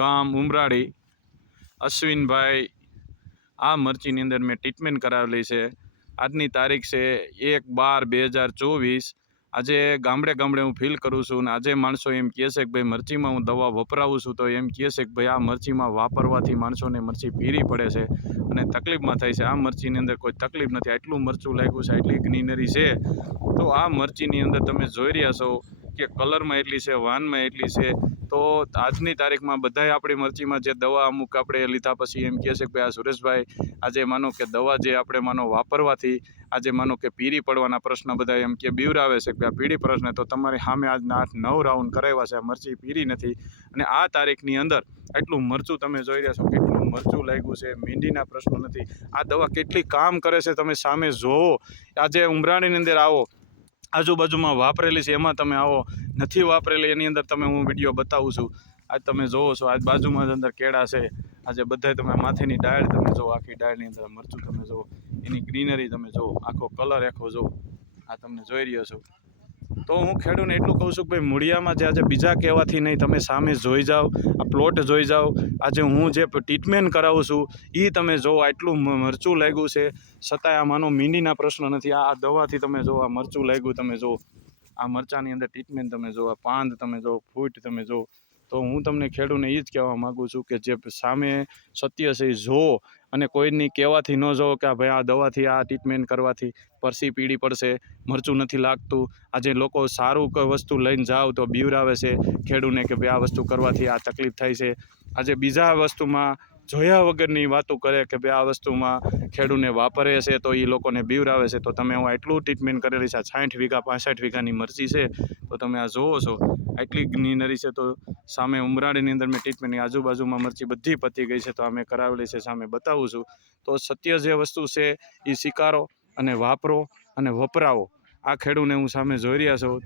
ગામ ઉમરાળી, અશ્વિનભાઈ, આ મરચીની અંદર મેં ટ્રીટમેન્ટ કરાવેલી છે. આજની તારીખ છે એક બાર બે હજાર ચોવીસ. આજે ગામડે ગામડે હું ફીલ કરું છું અને આજે માણસો એમ કહે છે કે ભાઈ, મરચીમાં હું દવા વપરાવું છું. તો એમ કહે છે કે, ભાઈ, આ મરચીમાં વાપરવાથી માણસોને મરચી પીરી પડે છે અને તકલીફમાં થાય છે. આ મરચીની અંદર કોઈ તકલીફ નથી. આટલું મરચું લાગ્યું છે, આટલી ગ્રીનરી છે. તો આ મરચીની અંદર તમે જોઈ રહ્યા છો કે કલરમાં એટલી છે, વાનમાં એટલી છે. તો આજની તારીખમાં બધાય આપણી મરચીમાં જે દવા અમુક આપણે લીધા પછી એમ કહે છે કે આ સુરેશભાઈ, આજે માનો કે દવા જે આપણે માનો વાપરવાથી, આજે માનો કે પીરી પડવાના પ્રશ્ન બધા એમ કે બીવરાવે છે કે આ પીળી પ્રશ્ન તો તમારી સામે આજના આઠ નવ રાઉન્ડ કરાવ્યા છે મરચી પીરી નથી. અને આ તારીખની અંદર એટલું મરચું તમે જોઈ રહ્યા છો, કેટલું મરચું લાગ્યું છે મીંડીના પ્રશ્નો નથી. આ દવા કેટલી કામ કરે છે, તમે સામે જોવો. આજે ઉમરાણીની અંદર આવો. આજુબાજુમાં વાપરેલી છે, એમાં તમે આવો. નથી વાપરેલી, એની અંદર તમે હું વીડિયો બતાવું છું. આજ તમે જોવો છો, આજ બાજુમાં જ અંદર કેળા છે. આજે બધાય તમે માથેની ડાળ તમે જુઓ, આખી ડાળની અંદર મરચું તમે જુઓ. એની ગ્રીનરી તમે જુઓ, આખો કલર આખો જુઓ. આ તમને જોઈ રહ્યો છો. તો હું ખેડૂતને એટલું કહું છું કે ભાઈ, મૂળિયામાં જે આજે બીજા કહેવાથી નહીં, તમે સામે જોઈ જાઓ, આ પ્લોટ જોઈ જાઓ. આજે હું જે ટ્રીટમેન્ટ કરાવું છું એ તમે જુઓ આટલું મરચું લાગ્યું છે. છતાંય આ માનો મીંડીના પ્રશ્ન નથી. આ દવાથી તમે જુઓ આ મરચું લાગ્યું, તમે જુઓ આ મરચાની અંદર ટ્રીટમેન્ટ તમે જુઓ આ પાંદ તમે જુઓ ફૂટ તમે જુઓ તો હું તમને ખેડૂને એ જ કહેવા માગું છું કે જે સામે સત્ય છે એ જુઓ. અને કોઈની કહેવાથી ન જુઓ કે ભાઈ આ દવાથી, આ ટ્રીટમેન્ટ કરવાથી પરસી પીળી પડશે, મરચું નથી લાગતું. આજે લોકો સારું કોઈ વસ્તુ લઈને જાઓ તો બીવરાવે છે ખેડૂને કે ભાઈ આ વસ્તુ કરવાથી આ તકલીફ થાય છે. આજે બીજા વસ્તુમાં જોયા વગરની વાતો કરે કે ભાઈ આ વસ્તુમાં ખેડૂને વાપરે છે તો એ લોકોને બીવરાવે છે. તો તમે હું આટલું ટ્રીટમેન્ટ કરેલી છે સાઠ વીઘા, પાસઠ વીઘાની મરચી છે, તો તમે આ જોવો છો. આટલી ગ્રીનરી છે તો સામે ઉમરાળીની અંદર મેં ટ્રીટમેન્ટની આજુબાજુમાં મરચી બધી પતી ગઈ છે, તો અમે કરાવેલી છે, સામે બતાવું છું. તો સત્ય જે વસ્તુ છે એ સ્વીકારો અને વાપરો અને વપરાવો. આ ખેડૂને હું સામે જોઈ રહ્યા છું.